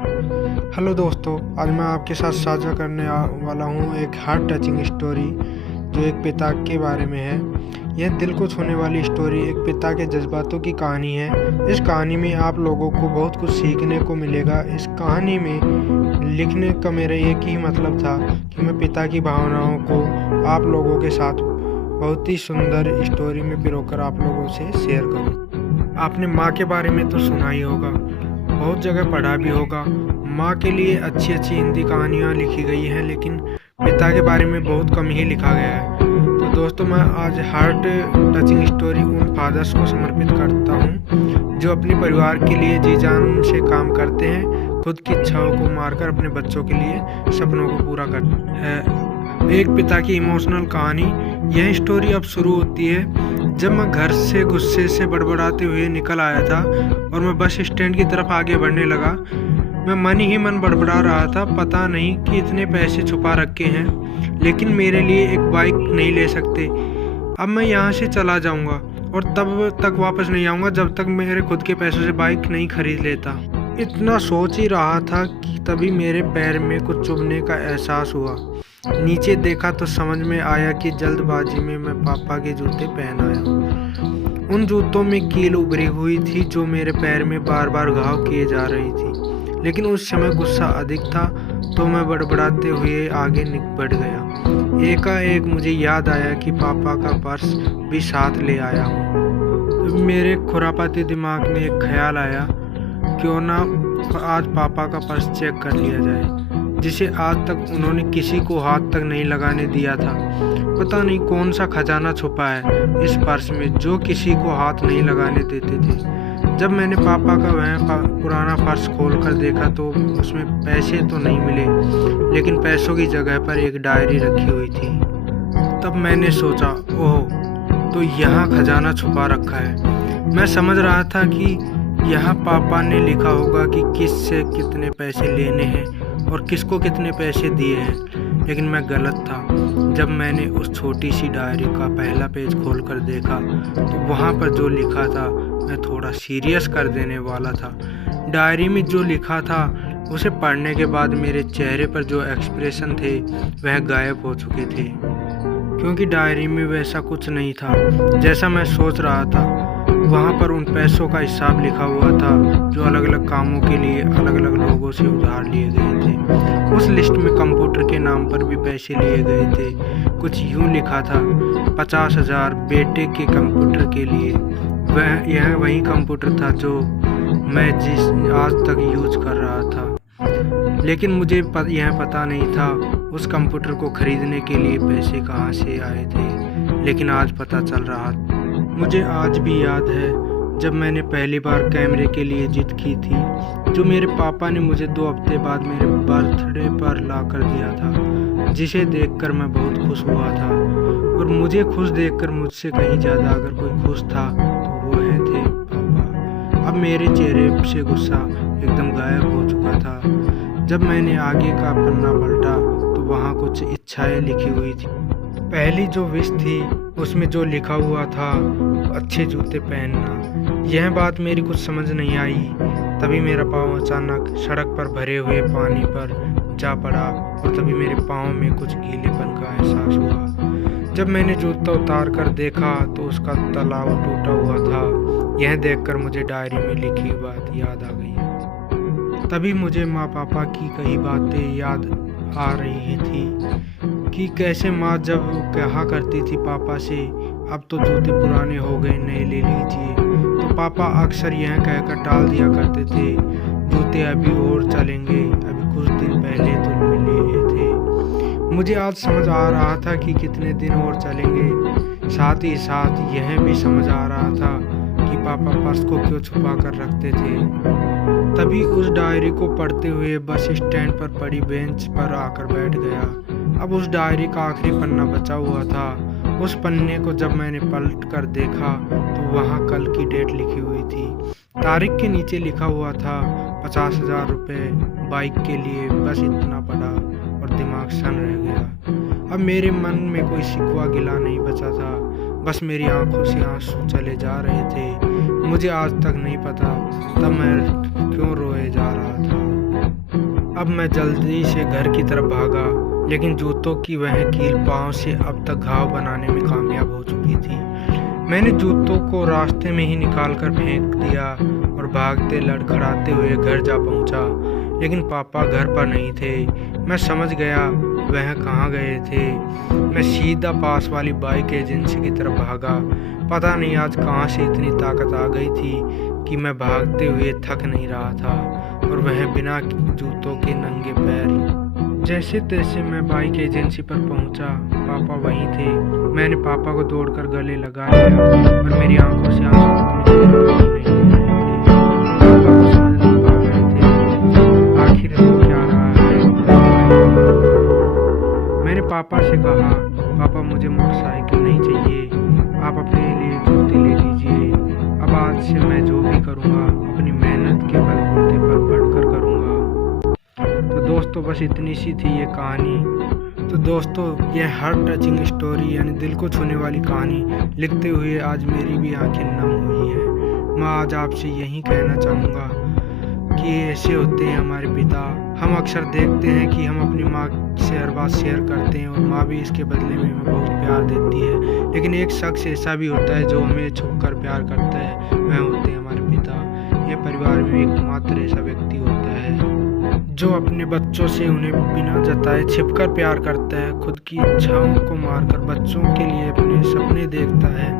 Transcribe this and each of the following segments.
Hello दोस्तों, आज मैं आपके साथ साझा करने वाला हूँ एक हार्ट टचिंग स्टोरी जो एक पिता के बारे में है। यह दिल को छूने वाली स्टोरी एक पिता के जज्बातों की कहानी है। इस कहानी में आप लोगों को बहुत कुछ सीखने को मिलेगा। इस कहानी में लिखने का मेरा एक ही मतलब था कि मैं पिता की भावनाओं को आप लोगों के साथ बहुत ही सुंदर स्टोरी में पिरोकर आप लोगों से शेयर करूँ। आपने माँ के बारे में तो सुना ही होगा, बहुत जगह पढ़ा भी होगा। माँ के लिए अच्छी अच्छी हिंदी कहानियाँ लिखी गई हैं, लेकिन पिता के बारे में बहुत कम ही लिखा गया है। तो दोस्तों, मैं आज हार्ट टचिंग स्टोरी उन फादर्स को समर्पित करता हूँ जो अपने परिवार के लिए जी जान से काम करते हैं, खुद की इच्छाओं को मारकर अपने बच्चों के लिए सपनों को पूरा करते हैं। एक पिता की इमोशनल कहानी। यह स्टोरी अब शुरू होती है जब मैं घर से गुस्से से बड़बड़ाते हुए निकल आया था और मैं बस स्टैंड की तरफ आगे बढ़ने लगा। मैं मन ही मन बड़बड़ा रहा था, पता नहीं कि इतने पैसे छुपा रखे हैं लेकिन मेरे लिए एक बाइक नहीं ले सकते। अब मैं यहाँ से चला जाऊँगा और तब तक वापस नहीं आऊँगा जब तक मेरे खुद के पैसों से बाइक नहीं खरीद लेता। इतना सोच ही रहा था कि तभी मेरे पैर में कुछ चुभने का एहसास हुआ। नीचे देखा तो समझ में आया कि जल्दबाजी में मैं पापा के जूते पहन आया। उन जूतों में कील उभरी हुई थी जो मेरे पैर में बार बार घाव किए जा रही थी, लेकिन उस समय गुस्सा अधिक था तो मैं बड़बड़ाते हुए आगे बढ़ गया। एकाएक मुझे याद आया कि पापा का पर्स भी साथ ले आया हूँ। मेरे खुरापाती दिमाग में एक ख्याल आया, क्यों ना आज पापा का पर्स चेक कर लिया जाए, जिसे आज तक उन्होंने किसी को हाथ तक नहीं लगाने दिया था। पता नहीं कौन सा खजाना छुपा है इस पर्स में जो किसी को हाथ नहीं लगाने देते थे। जब मैंने पापा का वह पुराना पर्स खोलकर देखा तो उसमें पैसे तो नहीं मिले, लेकिन पैसों की जगह पर एक डायरी रखी हुई थी। तब मैंने सोचा, ओह, तो यहाँ खजाना छुपा रखा है। मैं समझ रहा था कि यहाँ पापा ने लिखा होगा कि किस से कितने पैसे लेने हैं और किसको कितने पैसे दिए हैं, लेकिन मैं गलत था। जब मैंने उस छोटी सी डायरी का पहला पेज खोलकर देखा तो वहाँ पर जो लिखा था मैं थोड़ा सीरियस कर देने वाला था। डायरी में जो लिखा था उसे पढ़ने के बाद मेरे चेहरे पर जो एक्सप्रेशन थे वह गायब हो चुके थे, क्योंकि डायरी में वैसा कुछ नहीं था जैसा मैं सोच रहा था। वहाँ पर उन पैसों का हिसाब लिखा हुआ था जो अलग अलग कामों के लिए अलग अलग लोगों से उधार लिए गए थे। उस लिस्ट में कंप्यूटर के नाम पर भी पैसे लिए गए थे। कुछ यूँ लिखा था, 50,000 बेटे के कंप्यूटर के लिए। यह वही कंप्यूटर था जो मैं आज तक यूज कर रहा था, लेकिन मुझे यह पता नहीं था उस कंप्यूटर को खरीदने के लिए पैसे कहाँ से आए थे, लेकिन आज पता चल रहा था। मुझे आज भी याद है जब मैंने पहली बार कैमरे के लिए जिद की थी, जो मेरे पापा ने मुझे 2 हफ्ते बाद मेरे बर्थडे पर ला कर दिया था, जिसे देखकर मैं बहुत खुश हुआ था। और मुझे खुश देखकर मुझसे कहीं ज़्यादा अगर कोई खुश था तो वो थे पापा। अब मेरे चेहरे से गुस्सा एकदम गायब हो चुका था। जब मैंने आगे का पन्ना पलटा तो वहाँ कुछ इच्छाएं लिखी हुई थी। पहली जो विश थी उसमें जो लिखा हुआ था, अच्छे जूते पहनना। यह बात मेरी कुछ समझ नहीं आई। तभी मेरा पाँव अचानक सड़क पर भरे हुए पानी पर जा पड़ा और तभी मेरे पाँव में कुछ गीलेपन का एहसास हुआ। जब मैंने जूता उतार कर देखा तो उसका तलाव टूटा हुआ था। यह देखकर मुझे डायरी में लिखी बात याद आ गई। तभी मुझे माँ पापा की कई बातें याद आ रही थी कि कैसे माँ जब कहा करती थी पापा से, अब तो जूते पुराने हो गए, नए ले लीजिए, तो पापा अक्सर यह कहकर टाल दिया करते थे, जूते अभी और चलेंगे, अभी कुछ दिन पहले तो मिले थे। मुझे आज समझ आ रहा था कि कितने दिन और चलेंगे। साथ ही साथ यह भी समझ आ रहा था कि पापा पर्स को क्यों छुपा कर रखते थे। तभी उस डायरी को पढ़ते हुए बस स्टैंड पर पड़ी बेंच पर आकर बैठ गया। अब उस डायरी का आखिरी पन्ना बचा हुआ था। उस पन्ने को जब मैंने पलट कर देखा तो वहाँ कल की डेट लिखी हुई थी। तारीख के नीचे लिखा हुआ था 50,000 रुपये बाइक के लिए। बस इतना पढ़ा और दिमाग सन रह गया। अब मेरे मन में कोई शिकवा गिला नहीं बचा था, बस मेरी आंखों से आंसू चले जा रहे थे। मुझे आज तक नहीं पता तब मैं क्यों रोए जा रहा था। अब मैं जल्दी से घर की तरफ भागा, लेकिन जूतों की वह कील पाँव से अब तक घाव बनाने में कामयाब हो चुकी थी। मैंने जूतों को रास्ते में ही निकाल कर फेंक दिया और भागते लड़खड़ाते हुए घर जा पहुंचा, लेकिन पापा घर पर नहीं थे। मैं समझ गया वह कहाँ गए थे। मैं सीधा पास वाली बाइक एजेंसी की तरफ भागा। पता नहीं आज कहाँ से इतनी ताकत आ गई थी कि मैं भागते हुए थक नहीं रहा था, और वह बिना जूतों के नंगे पैर। जैसे तैसे मैं बाइक एजेंसी पर पहुंचा। पापा वहीं थे। मैंने पापा को दौड़कर गले लगा लिया और मेरी आंखों से आंसू रुकने नहीं दे रहे थे। पापा कुछ समझ नहीं पा रहे थे आखिर हो क्या रहा है। मैंने पापा से कहा, पापा मुझे मोटरसाइकिल नहीं चाहिए, आप अपने लिए जूते ले लीजिए। अब आज से मैं जो भी करूँगा अपनी मेहनत के बलबूते पर बढ़कर करूँगा। तो दोस्तों बस इतनी सी थी ये कहानी। तो दोस्तों ये हार्ट टचिंग स्टोरी यानी दिल को छूने वाली कहानी लिखते हुए आज मेरी भी आंखें नम हुई है। मैं आज आपसे यही कहना चाहूँगा कि ऐसे होते हैं हमारे पिता। हम अक्सर देखते हैं कि हम अपनी माँ से हर बात शेयर करते हैं और माँ भी इसके बदले में हमें बहुत प्यार देती है, लेकिन एक शख्स ऐसा भी होता है जो हमें छुपकर प्यार करता है, वह होते हैं हमारे पिता। यह परिवार में एकमात्र ऐसा व्यक्ति होता है जो अपने बच्चों से उन्हें बिना जताए छिपकर प्यार करता है, खुद की इच्छाओं को मारकर बच्चों के लिए अपने सपने देखता है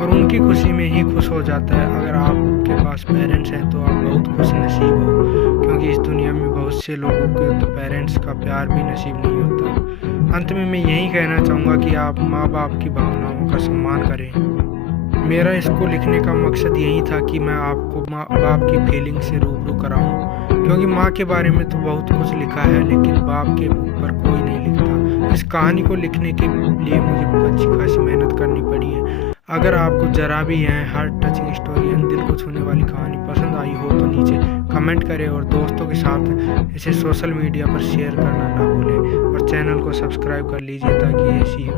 और उनकी खुशी में ही खुश हो जाता है। अगर आपके पास पेरेंट्स हैं तो आप बहुत खुश नसीब हो, क्योंकि इस दुनिया में बहुत से लोगों के तो पेरेंट्स का प्यार भी नसीब नहीं होता। अंत में मैं यही कहना चाहूँगा कि आप माँ बाप की भावनाओं का सम्मान करें। मेरा इसको लिखने का मकसद यही था कि मैं आपको माँ बाप की फीलिंग से रूबरू कराऊं, क्योंकि माँ के बारे में तो बहुत कुछ लिखा है लेकिन बाप के ऊपर कोई नहीं लिखता। इस कहानी को लिखने के लिए मुझे अच्छी खासी मेहनत करनी पड़ी है। अगर आपको जरा भी यह हार्ट टचिंग स्टोरी यानी दिल को छूने वाली कहानी पसंद आई हो तो नीचे कमेंट करें और दोस्तों के साथ इसे सोशल मीडिया पर शेयर करना ना भूलें, और चैनल को सब्सक्राइब कर लीजिए ताकि ऐसी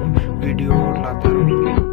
वीडियो और लाता रहूँ।